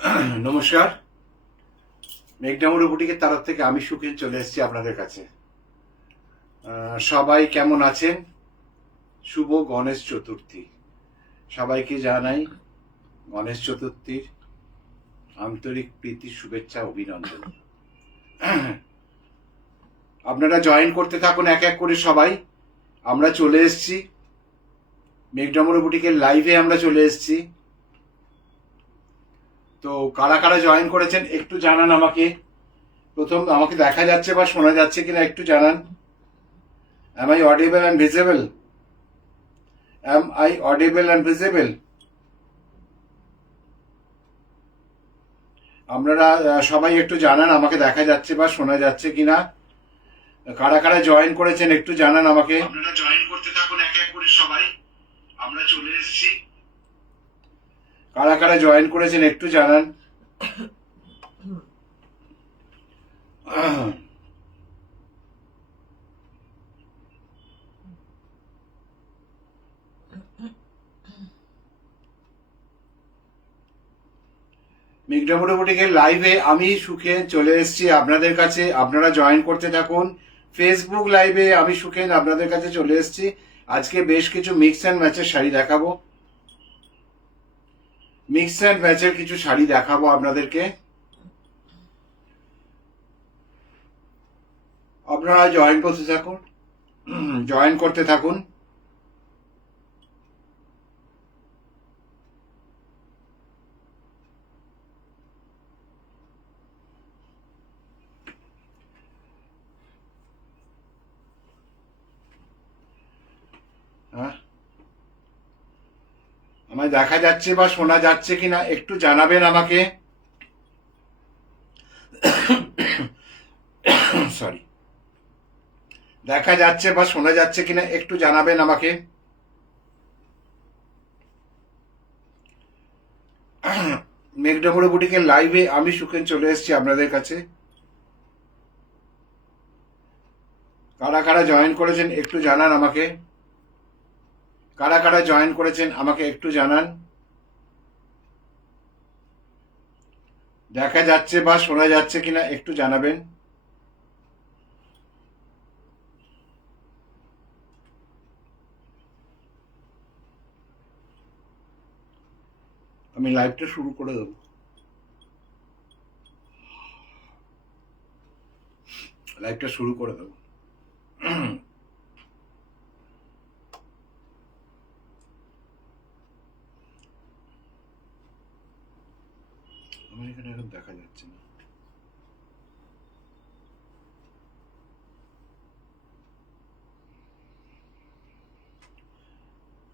নমস্কার। মেঘডামুর বুটিকের তরফ থেকে আমি সুখেন চলে এসেছি আপনাদের কাছে। সবাই কেমন আছেন? শুভ গণেশ চতুর্থী সবাইকে জানাই। গণেশ চতুর্থীর আন্তরিক প্রীতি, শুভেচ্ছা, অভিনন্দন। আপনারা জয়েন করতে থাকুন এক এক করে সবাই। আমরা চলে এসেছি মেঘডামুর বুটিকের লাইভে, আমরা চলে এসেছি। তো কারা কারা জয়েন করেছেন একটু জানান আমাকে। প্রথম আমাকে দেখা যাচ্ছে বা শোনা যাচ্ছে কিনা একটু জানান। Am I audible and visible? Am I audible and visible? আপনারা সবাই একটু জানান আমাকে দেখা যাচ্ছে বা শোনা যাচ্ছে কিনা। কারা কারা জয়েন করেছেন একটু জানান আমাকে। আপনারা জয়েন করতে থাকুন এক এক করে সবাই। আমরা চলে এসেছি। কারা কারা জয়েন করেছেন একটু জানান। মেঘডামুর বুটিকের লাইভে আমি সুখেন চলে এসেছি আপনাদের কাছে। আপনারা জয়েন করতে থাকুন। ফেসবুক লাইভে আমি সুখেন আপনাদের কাছে চলে এসেছি। আজকে বেশ কিছু মিক্স অ্যান্ড ম্যাচের শাড়ি দেখাবো। মিক্স অ্যান্ড ম্যাচের কিছু শাড়ি দেখাবো আপনাদেরকে। আপনারা জয়েন করতে থাকুন, জয়েন করতে থাকুন। হ্যাঁ, আমায় দেখা যাচ্ছে বা শোনা যাচ্ছে কিনা একটু জানাবেন আমাকে। সরি, দেখা যাচ্ছে বা শোনা যাচ্ছে কিনা একটু জানাবেন আমাকে। মেঘডামুর বুটিকের লাইভে আমি সুখেন চলে এসেছি আপনাদের কাছে। কারা কারা জয়েন করেছেন একটু জানান আমাকে। কারা কারা জয়েন করেছেন আমাকে একটু জানান। দেখা যাচ্ছে বা শোনা যাচ্ছে কিনা একটু জানাবেন। আমি লাইভটা শুরু করে দেবো। লাইভটা শুরু করে দেবো। আমার এখানে এখন দেখা যাচ্ছে না।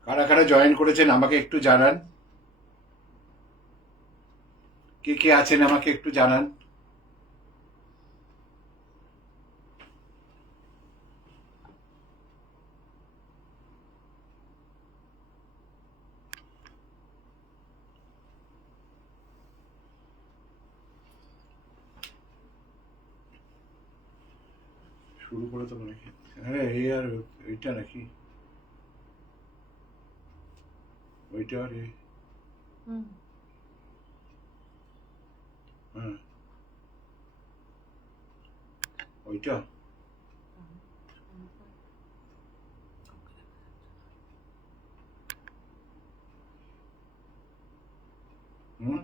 কারা কারা জয়েন করেছেন আমাকে একটু জানান। কে কে আছেন আমাকে একটু জানান। শুরু করে তো নাকি? হ্যাঁ, এই আর ওইটা নাকি? ওইটা আর হ্যাঁ, ওইটা। হুম,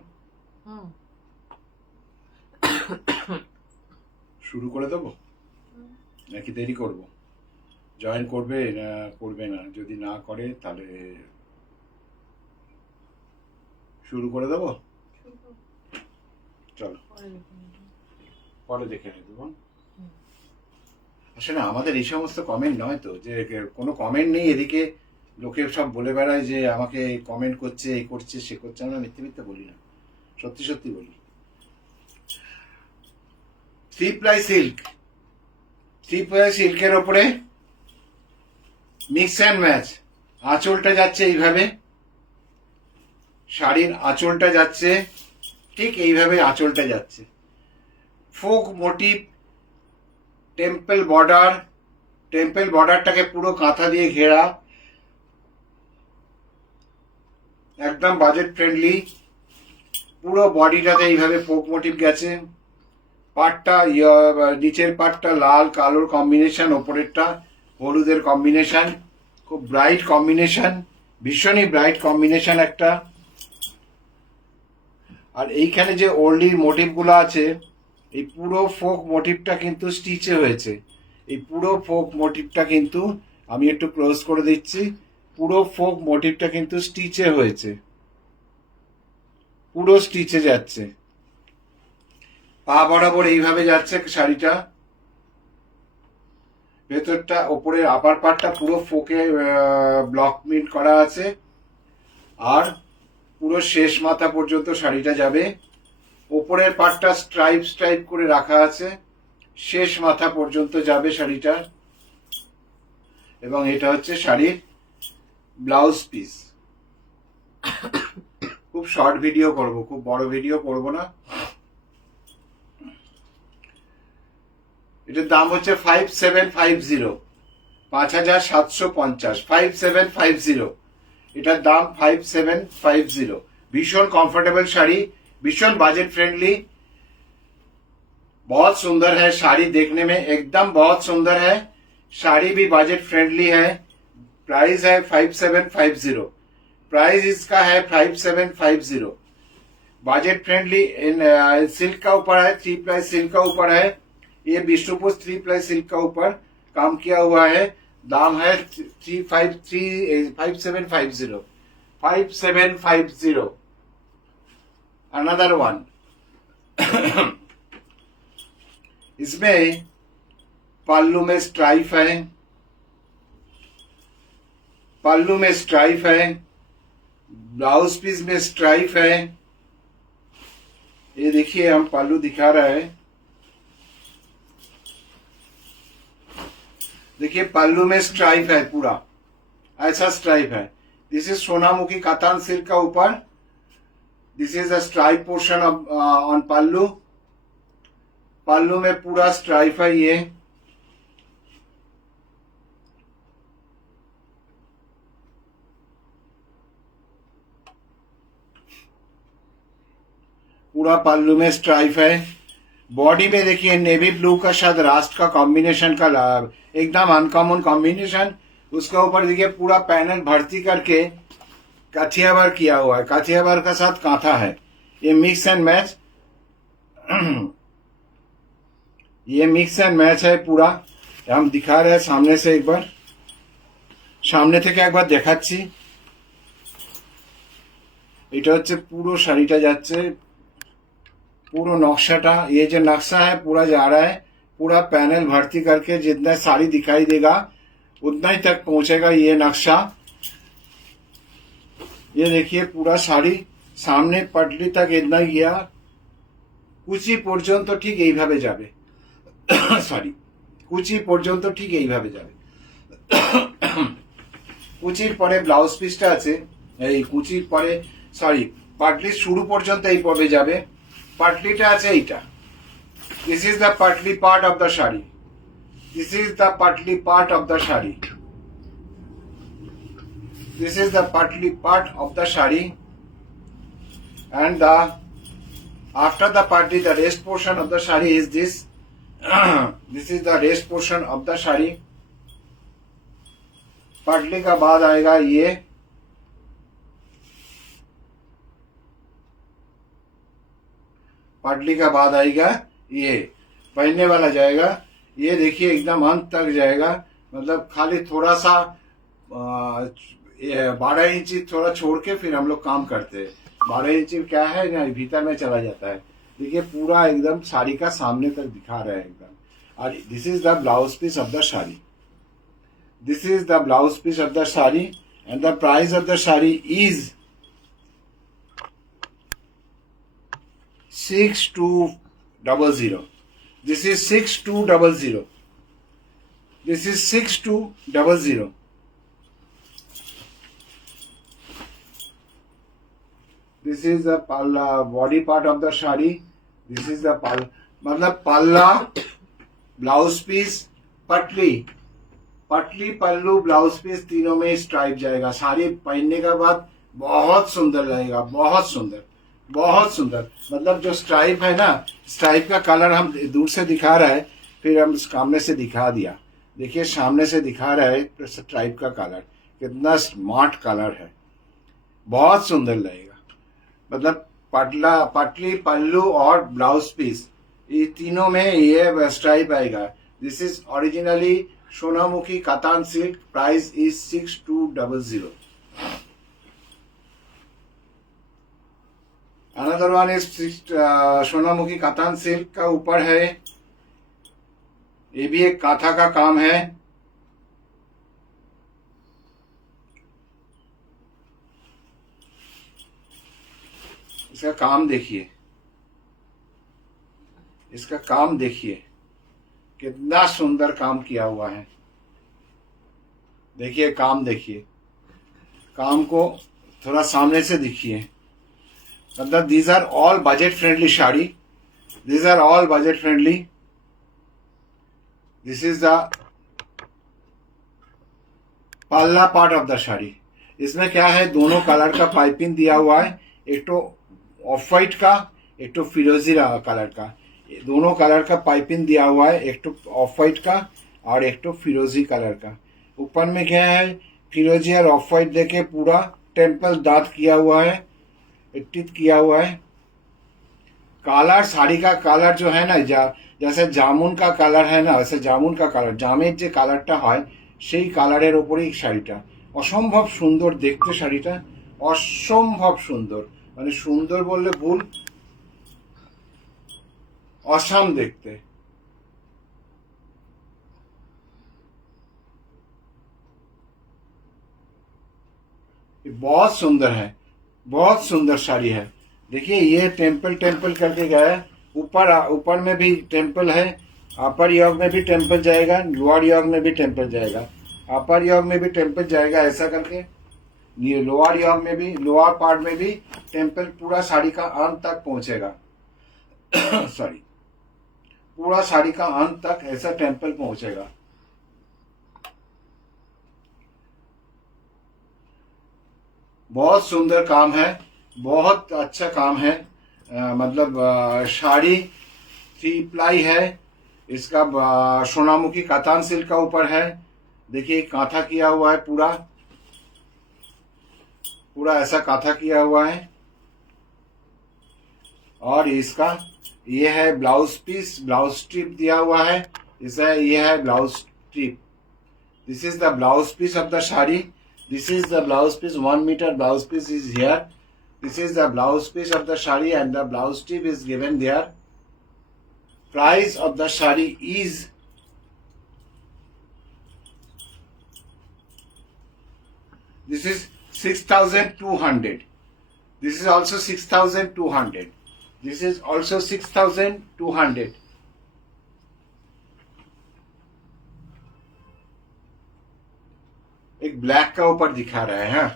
শুরু করে দেবো নাকি দেরি করব? জয়েন করবে না করবে না? যদি না করে তাহলে শুরু করে দেবো। চলো পরে দেখে নেবো। আসলে আমাদের এই সমস্ত কমেন্ট নয় তো, যে কোনো কমেন্ট নেই এদিকে। লোকে সব বলে বেড়ায় যে আমাকে কমেন্ট করছে, এই করছে, সে করছে। আমরা মিথ্যে মিথ্যে বলি না, সত্যি সত্যি বলি। Three ply silk, three ply সিল্কের ওপরে মিক্স অ্যান্ড ম্যাচ। আঁচলটা যাচ্ছে এইভাবে, শাড়ির আঁচলটা যাচ্ছে ঠিক এইভাবে, আঁচলটা যাচ্ছে folk motif, temple border. Temple বর্ডারটাকে পুরো কাঁথা দিয়ে ঘেরা, একদম বাজেট ফ্রেন্ডলি। পুরো বডিটাতে এইভাবে ফোক মোটিভ গেছে। পাটটা নিচের পাটটা লাল কালোর কম্বিনেশন, ওপরেরটা হলুদের কম্বিনেশন, খুব ব্রাইট কম্বিনেশন, ভীষণই ব্রাইট কম্বিনেশন একটা। আর এইখানে যে ওল্ডির মোটিভগুলো আছে, এই পুরো ফোক মোটিভটা কিন্তু স্টিচে হয়েছে। এই পুরো ফোক মোটিভটা কিন্তু আমি একটু ক্লোজ করে দিচ্ছি, পুরো ফোক মোটিভটা কিন্তু স্টিচে হয়েছে, পুরো স্টিচে যাচ্ছে, পা বরাবর এইভাবে যাচ্ছে শাড়িটা। ভেতরটা ওপরের আপার পার্টটা পুরো ফোকে ব্লক প্রিন্ট করা আছে, আর পুরো শেষ মাথা পর্যন্ত শাড়িটা যাবে। ওপরের পার্টটা স্ট্রাইপ স্ট্রাইপ করে রাখা আছে, শেষ মাথা পর্যন্ত যাবে শাড়িটা। এবং এটা হচ্ছে শাড়ির ব্লাউজ পিস। খুব শর্ট ভিডিও করব, খুব বড় ভিডিও করব না। এটার দাম হচ্ছে 5750, 5750, 5750। এটার দাম 5750। भीषण कंफर्टेबल शाड़ी, भीषण बजट फ्रेंडली, बहुत सुंदर है साड़ी, देखने में एकदम बहुत सुंदर है। साड़ी भी बजट फ्रेंडली है। प्राइस है 5750, प्राइस इसका है 5750। बजट फ्रेंडली इन सिल्क का ऊपर है, 3 प्लाई सिल्क का ऊपर है। ये विष्णुपुर 3 प्लाई सिल्क का ऊपर काम किया हुआ है। दाम है 5750, 5750। अनदर वन इसमें पल्लू में स्ट्राइप है, पल्लू में स्ट्राइप है, ब्लाउज पीस में स्ट्राइप है। ये देखिए हम पल्लू दिखा रहे हैं, देखिए पल्लू में स्ट्राइप है, पूरा ऐसा स्ट्राइप है। This is Sonamukhi katan silk का ऊपर, this is a stripe portion on pallu. Pallu में पूरा स्ट्राइप है ये। पूरा पल्लू में स्ट्राइप है। बॉडी में देखिए नेवी ब्लू का शायद रास्ट का कॉम्बिनेशन का एकदम अनकॉमन कॉम्बिनेशन। उसके ऊपर देखिए पूरा पैनल भर्ती करके काठिया वर्क किया हुआ है, काठिया वर्क का साथ कांथा है। ये मिक्स एंड मैच, ये मिक्स एंड मैच है पूरा। हम दिखा रहे हैं सामने से, एक बार সামনে থেকে একবার দেখাচ্ছি। এটা হচ্ছে পুরো শাড়িটা যাচ্ছে, पूरा नक्शाटा, ये जो नक्शा है पूरा जा रहा है, पूरा पैनल भर्ती करके जितना साड़ी दिखाई देगा उतना ही तक पहुंचेगा ये नक्शा। ये देखिए पूरा साड़ी सामने पटली तक इतना गया, कुची पर्यন্ত ঠিক এইভাবে যাবে। সরি, কুচি পর্যন্ত ঠিক এইভাবে যাবে। কুচির পরে ব্লাউজ পিসটা আছে, এই কুচির পরে সরি পাটলি শুরু পর্যন্ত এইভাবে যাবে। পাটলিটা আছে এইটা, this is the Patli part of the sari, this is the Patli part of the sari, this is the partly part of the shari, and the after the partly the rest portion of the shari is this. This is the rest portion of the shari. partly का बाद आएगा ये, partly का बाद आएगा ये पहनने वाला जाएगा। ये देखिए एकदम अंत तक जाएगा, मतलब खाली थोड़ा सा 12 इंची थोड़ा छोड़ के फिर हम लोग काम करते हैं। 12 इंची क्या है ना, भीतर में चला जाता है। देखिए पूरा एकदम साड़ी का सामने तक दिखा रहा है एकदम। और this is the blouse piece of the sari, this is the blouse piece of the sari, and the price of the sari is 6200। This is 6200, this is 6200। This is the palla body part of the shari. This is the palla, मतलब पल्ला, blouse piece, पटली, पटली पल्लू blouse piece तीनों में stripe जाएगा। साड़ी पहनने के बाद बहुत सुंदर लगेगा, बहुत सुंदर, बहुत सुंदर, मतलब जो स्ट्राइप है ना, स्ट्राइप का कलर हम दूर से दिखा रहा है, फिर हम सामने से दिखा दिया। देखिए सामने से दिखा रहा है स्ट्राइप का कलर, कितना स्मार्ट कलर है, बहुत सुंदर लगेगा। मतलब पटला पटली पल्लू और ब्लाउज पीस, ये तीनों में ये स्ट्राइप आएगा। This is originally Sonamukhi katan silk, price is 6200। Another one is Sonamukhi katan silk का ऊपर है, ये भी एक काथा का काम है। इसका काम देखिए, इसका काम देखिए, कितना सुंदर काम किया हुआ है। देखिए काम देखिए, काम को थोड़ा सामने से देखिए। मतलब these are all budget friendly sari, these are all budget friendly. This is the palla part of the sari. इसमें क्या है, दोनों कलर का पाइपिंग दिया हुआ है, एक तो ऑफ वाइट का, एक तो फिरोजी कलर का। दोनों कलर का पाइपिंग दिया हुआ है, एक तो ऑफ वाइट का और एक तो फिरोजी कलर का। ऊपर में क्या है, फिरोजी और ऑफ वाइट देके पूरा टेम्पल दांत किया हुआ है, इट्टित किया हुआ है। कलर, साड़ी का कलर जो है ना, जैसे जामुन का कलर है ना, वैसे जामुन का कलर, জামের যে কালারটা হয় সেই কালারের ওপরেই শাড়িটা। অসম্ভব সুন্দর দেখতে শাড়িটা, অসম্ভব সুন্দর, মানে সুন্দর বললে ভুল, অসাম দেখতে। ये बहुत सुंदर है, बहुत सुंदर साड़ी है। देखिए ये टेम्पल टेम्पल करके गया है, ऊपर ऊपर में भी टेम्पल है, अपर योग में भी टेम्पल जाएगा, लोअर योग में भी टेम्पल जाएगा, अपर योग में भी टेम्पल जाएगा, ऐसा करके ये लोअर योग में भी, लोअर पार्ट में भी टेम्पल पूरा साड़ी का अंत तक पहुंचेगा। सॉरी, पूरा साड़ी का अंत तक ऐसा टेम्पल पहुंचेगा। बहुत सुंदर काम है, बहुत अच्छा काम है। मतलब साड़ी 3 प्लाई है, इसका सोनामुखी कातान सिल्क का ऊपर है। देखिए कांथा किया हुआ है, पूरा पूरा ऐसा कांथा किया हुआ है। और इसका ये है ब्लाउज पीस, ब्लाउज स्ट्रिप दिया हुआ है, इसे ये है blouse strip. This is the blouse piece of the sari. This is the blouse piece, 1 meter blouse piece is here. This is the blouse piece of the sari and the blouse strip is given there. Price of the sari is this is 6200. This is also 6200. This is also 6200. एक black का ऊपर दिखा रहा है। हाँ,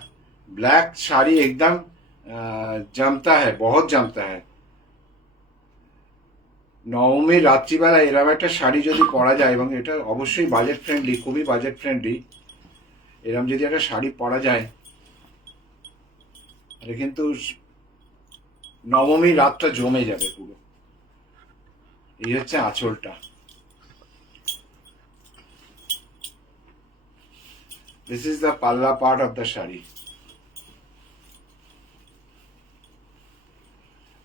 black sari एकदम जमता है, बहुत जमता है। নবমীর রাত্রিবেলা এরকম একটা শাড়ি যদি পরা যায়, এবং এটা অবশ্যই বাজেট ফ্রেন্ডলি, খুবই বাজেট ফ্রেন্ডলি, এরকম যদি একটা শাড়ি পরা যায় তাহলে কিন্তু নবমীর রাতটা জমে যাবে পুরো। এই হচ্ছে আঁচলটা। This is the palla part of the shari.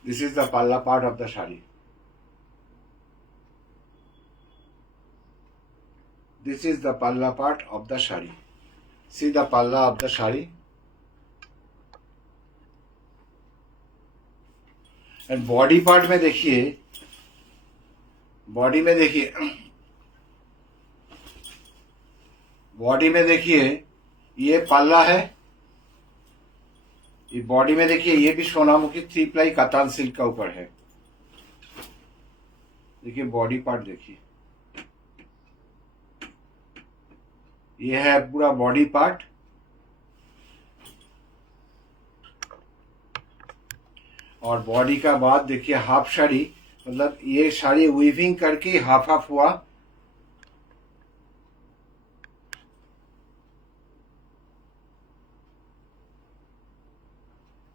This is the palla part of the shari. This is the palla part of the shari. See the palla of the shari. And body part में देखिए, body में देखिए, body में देखिए ये पल्ला है, ये बॉडी में देखिए ये भी सोनामुखी 3 प्लाई कातान सिल्क का ऊपर है। देखिए बॉडी पार्ट देखिए, ये है पूरा बॉडी पार्ट। और बॉडी का बाद देखिए हाफ साड़ी, मतलब ये साड़ी वीविंग करके हाफ हाफ हुआ।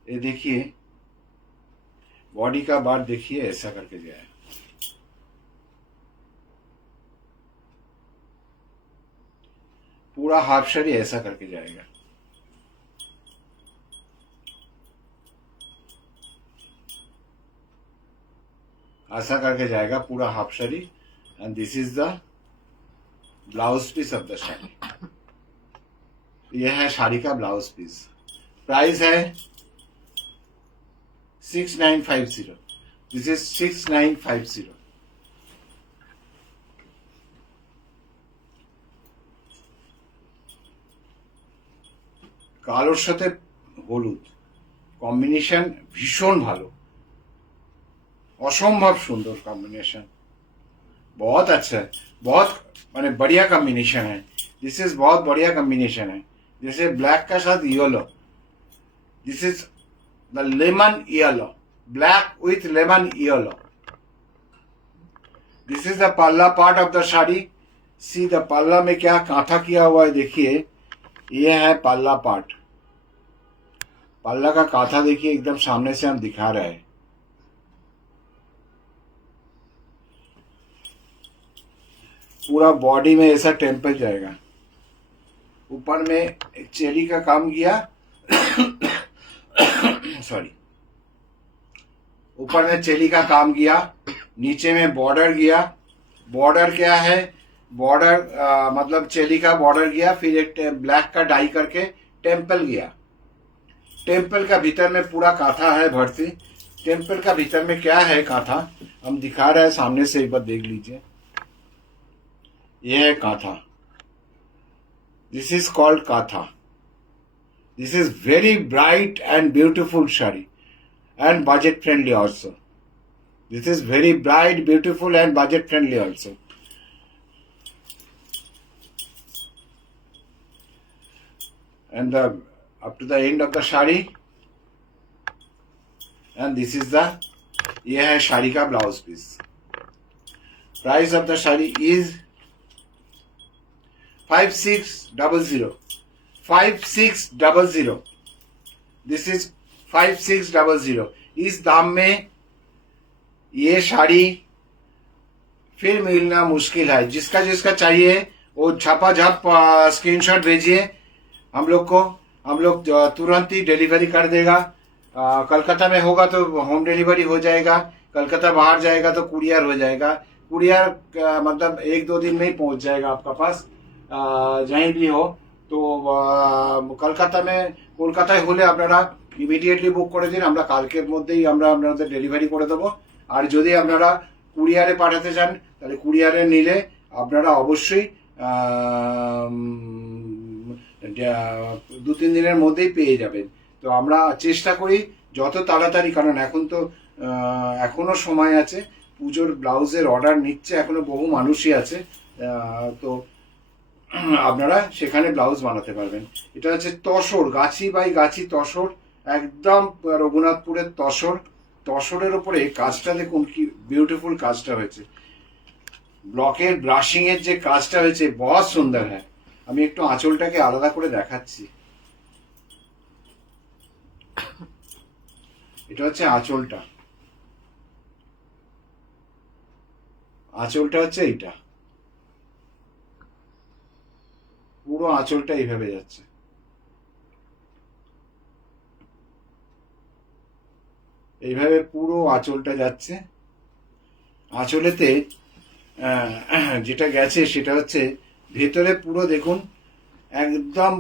ये देखिए बॉडी का बार देखिए, ऐसा करके जाए, पूरा हाफ साड़ी ऐसा करके जाएगा। ऐसा करके जाएगा पूरा half sari. And this is the blouse piece of the sari. यह है साड़ी का ब्लाउज पीस। प्राइस है 6950। This is 6950। কালোর সাথে হলুদ কম্বিনেশন ভীষণ ভালো, असंभव सुंदर कॉम्बिनेशन, बहुत अच्छा है, बहुत माने बढ़िया कॉम्बिनेशन है। दिस इज बहुत बढ़िया कॉम्बिनेशन है। जैसे ब्लैक का साथ yellow, this is the lemon yellow, black with lemon yellow. This is the palla part of the sari. See the palla में क्या कांथा किया हुआ है, देखिए ये है पल्ला पार्ट। पल्ला का कांथा देखिए, एकदम सामने से हम दिखा रहे हैं। पूरा बॉडी में ऐसा टेम्पल जाएगा। ऊपर में एक चेरी का काम किया सॉरी, ऊपर में चेरी का काम किया, नीचे में बॉर्डर किया। बॉर्डर क्या है, बॉर्डर मतलब चेरी का बॉर्डर किया, फिर एक ब्लैक का डाई करके टेम्पल किया। टेम्पल का भीतर में पूरा कांथा है भर्ती। टेम्पल का भीतर में क्या है कांथा, हम दिखा रहे हैं सामने से, एक बार देख लीजिए। ये है kantha. This is called kantha. This is very bright and beautiful sari and budget friendly also. This is very bright, beautiful and budget friendly also. And the up to the end of the sari. And this is the, ये है साड़ी का blouse piece. Price of the sari is 5600। 5600। This is 5600। इस दाम में ये साड़ी फिर मिलना मुश्किल है। जिसका जिसका चाहिए वो छापा झप स्क्रीनशॉट भेजिए हम लोग को, हम लोग तुरंत ही डिलीवरी कर देगा। कलकत्ता में होगा तो होम डिलीवरी हो जाएगा, कलकत्ता बाहर जाएगा तो कुरियर हो जाएगा। कुरियर मतलब 1-2 दिन में ही पहुंच जाएगा आपका पास, जहीं भी हो। तो कलकाता में, কলকাতায় হলে আপনারা ইমিডিয়েটলি বুক করে দিন, আমরা কালকের মধ্যেই আমরা আপনাদের ডেলিভারি করে দেবো। আর যদি আপনারা কুরিয়ারে পাঠাতে চান তাহলে কুরিয়ারে নিলে আপনারা অবশ্যই 2-3 দিনের মধ্যেই পেয়ে যাবেন। তো আমরা চেষ্টা করি যত তাড়াতাড়ি, কারণ এখন তো এখনো সময় আছে, পুজোর ব্লাউজের অর্ডার নিচ্ছে এখনো বহু মানুষই আছে। তো আপনারা সেখানে ব্লাউজ বানাতে পারবেন। এটা হচ্ছে তসর, গাছি বাই গাছি তসর, একদম রঘুনাথপুরের তসর। তসরের উপরে কাজটা দেখুন কি বিউটিফুল কাজটা হয়েছে। ব্লকের ব্রাশিং এর যে কাজটা হয়েছে বহুত সুন্দর হ্যাঁ। আমি একটু আঁচলটাকে আলাদা করে দেখাচ্ছি। এটা হচ্ছে আঁচলটা, আঁচলটা হচ্ছে এইটা, পুরো আঁচলটা এইভাবে যাচ্ছে। এইভাবে পুরো আঁচলটা যাচ্ছে। আঁচলেতে যেটা গেছে সেটা হচ্ছে ভেতরে পুরো দেখুন একদম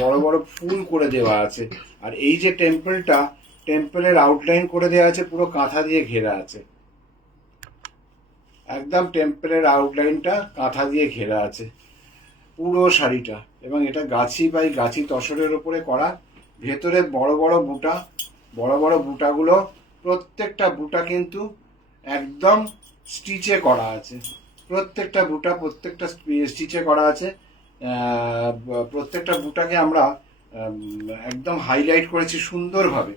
বড় বড় ফুল করে দেওয়া আছে। আর এই যে টেম্পলটা, টেম্পলের আউটলাইন করে দেওয়া আছে, পুরো কাঁথা দিয়ে ঘেরা আছে। একদম টেম্পলের আউটলাইনটা কাঁথা দিয়ে ঘেরা আছে পুরো শাড়িটা। এবং এটা গাছি বাই গাছি তসরের উপরে করা। ভেতরে বড় বড় বুটা, বড় বড় বুটাগুলো, প্রত্যেকটা বুটা কিন্তু একদম স্টিচে করা আছে। প্রত্যেকটা বুটা প্রত্যেকটা স্টিচে করা আছে। প্রত্যেকটা বুটাকে আমরা একদম হাইলাইট করেছি সুন্দরভাবে।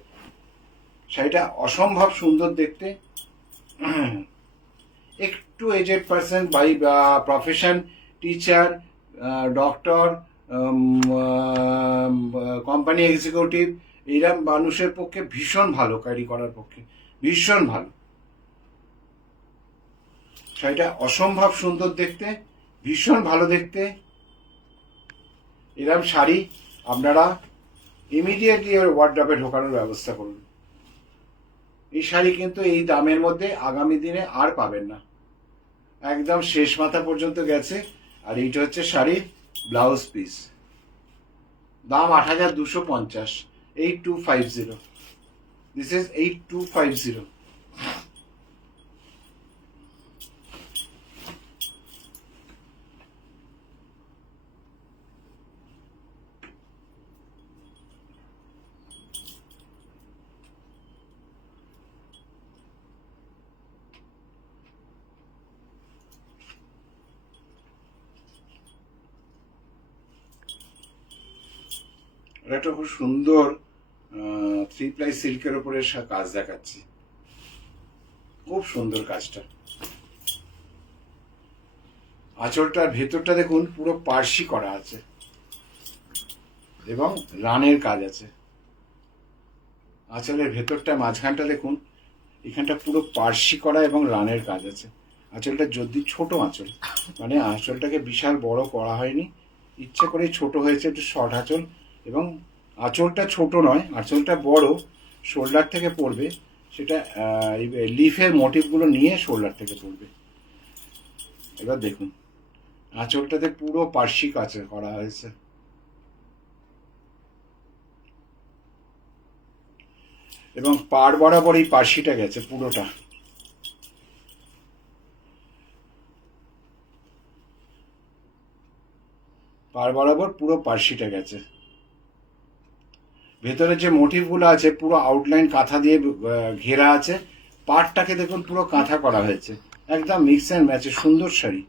শাড়িটা অসম্ভব সুন্দর দেখতে। একটু aged person by profession, teacher, doctor, company executive, এইরকম মানুষের পক্ষে ভীষণ ভালো, ক্যারি করার পক্ষে ভীষণ ভালো। শাড়িটা অসম্ভব সুন্দর দেখতে, ভীষণ ভালো দেখতে। এরকম শাড়ি আপনারা ইমিডিয়েটলি ওর ওয়ার্ড্রপে ঢোকানোর ব্যবস্থা করুন। এই শাড়ি কিন্তু এই দামের মধ্যে আগামী দিনে আর পাবেন না, একদম শেষ মাথা পর্যন্ত গেছে। আর এইটা হচ্ছে শাড়ির ব্লাউজ পিস, দাম ৮,২৫০, 8250। This is 8250। একটা খুব সুন্দর 3 প্লাই সিল্কের উপরে কাজ দেখাচ্ছি, খুব সুন্দর কাজটা। আঁচলটার ভেতরটা দেখুন পুরো পার্সি করা আছে এবং রানের কাজ আছে। আঁচলের ভেতরটা মাঝখানটা দেখুন, এখানটা পুরো পার্সি করা এবং রানের কাজ আছে। আঁচলটা যদি ছোট আঁচল, মানে আঁচলটাকে বিশাল বড় করা হয়নি, ইচ্ছে করে ছোট হয়েছে, একটু শর্ট আঁচল। এবং আঁচলটা ছোট নয়, আঁচলটা বড়, শোল্ডার থেকে পড়বে, সেটা লিফের মোটিভগুলো নিয়ে শোল্ডার থেকে পড়বে। এবার দেখুন আঁচলটাতে পুরো পার্সি কাজ করা হয়েছে এবং পাড় বরাবর এই পার্সিটা গেছে পুরোটা। পাড় বরাবর পুরো পার্সিটা গেছে। ভেতরে যে মোটিভগুলো আছে পুরো আউটলাইন কাঁথা দিয়ে ঘেরা আছে। পাড়টাকে দেখুন পুরো কাঁথা করা হয়েছে, একদম মিক্স অ্যান্ড ম্যাচে সুন্দর শাড়ি,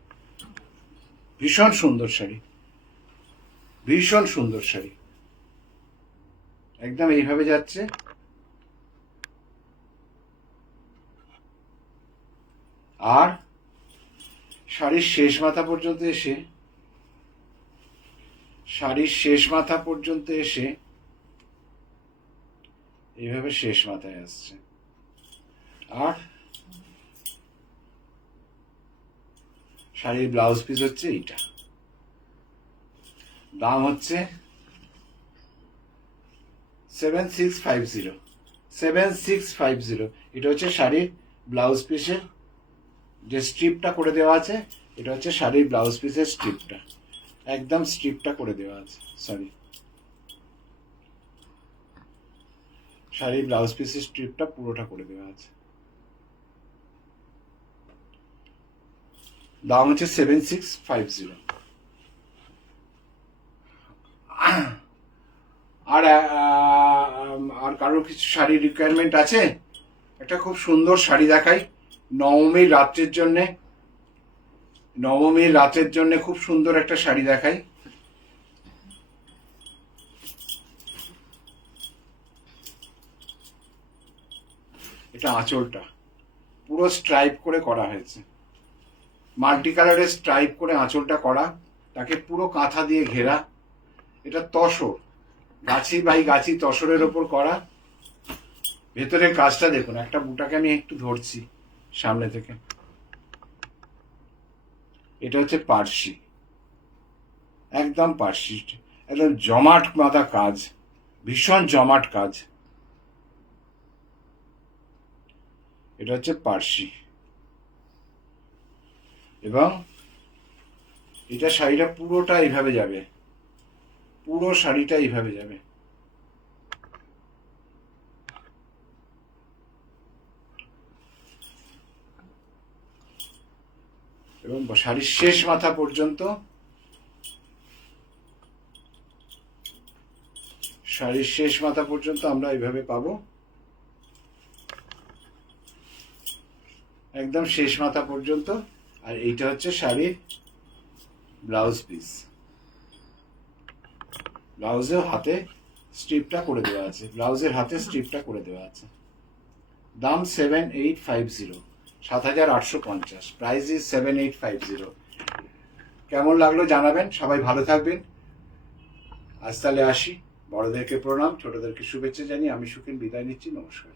ভীষণ সুন্দর শাড়ি, ভীষণ সুন্দর শাড়ি। একদম এইভাবে যাচ্ছে। আর শাড়ির শেষ মাথা পর্যন্ত এসে, শাড়ির শেষ মাথা পর্যন্ত এসে এইভাবে শেষ মাথায় আসছে। আর শাড়ির ব্লাউজ পিস হচ্ছে এইটা, দাম হচ্ছে 7650, 7650। এটা হচ্ছে শাড়ির ব্লাউজ পিসের যে স্ট্রিপটা করে দেওয়া আছে, এটা হচ্ছে শাড়ির ব্লাউজ পিসের স্ট্রিপটা, একদম স্ট্রিপটা করে দেওয়া আছে। সরি, শাড়ির ব্লাউজ পিসের স্ট্রিপটা পুরোটা করে দেওয়া আছে। দাম হচ্ছে 7650। আর আর কারোর কিছু শাড়ি রিকোয়ারমেন্ট আছে? একটা খুব সুন্দর শাড়ি দেখাই নবমীর রাত্রের জন্যে, নবমীর রাতের জন্য খুব সুন্দর একটা শাড়ি দেখাই। এটা আঁচলটা পুরো স্ট্রাইপ করে করা হয়েছে, মাল্টি কালারের স্ট্রাইপ করে আঁচলটা করা, তাকে পুরো কাঁথা দিয়ে ঘেরা। এটা তসর, গাছি বাই গাছি তসরের ওপর করা। ভেতরের কাজটা দেখুন, একটা বুটাকে আমি একটু ধরছি সামনে থেকে, এটা হচ্ছে পার্সি, একদম পার্সি, একদম জমাট বাঁধা কাজ, ভীষণ জমাট কাজ। এটা হচ্ছে পার্সি এবং এটা শাড়িটা পুরোটা এইভাবে যাবে, পুরো শাড়িটা এইভাবে যাবে। এবং শাড়ির শেষ মাথা পর্যন্ত, শাড়ির শেষ মাথা পর্যন্ত আমরা এইভাবে পাবো, একদম শেষ মাথা পর্যন্ত। আর এইটা হচ্ছে শাড়ির ব্লাউজ পিস, ব্লাউজের হাতে স্ট্রিপটা করে দেওয়া আছে, ব্লাউজের হাতে স্ট্রিপটা করে দেওয়া আছে। দাম 7850, 7850, প্রাইস ইজ 7850। কেমন লাগলো জানাবেন, সবাই ভালো থাকবেন। আজ তাহলে আসি, বড়দেরকে প্রণাম, ছোটদেরকে শুভেচ্ছা জানিয়ে আমি সুখেন বিদায় নিচ্ছি। নমস্কার।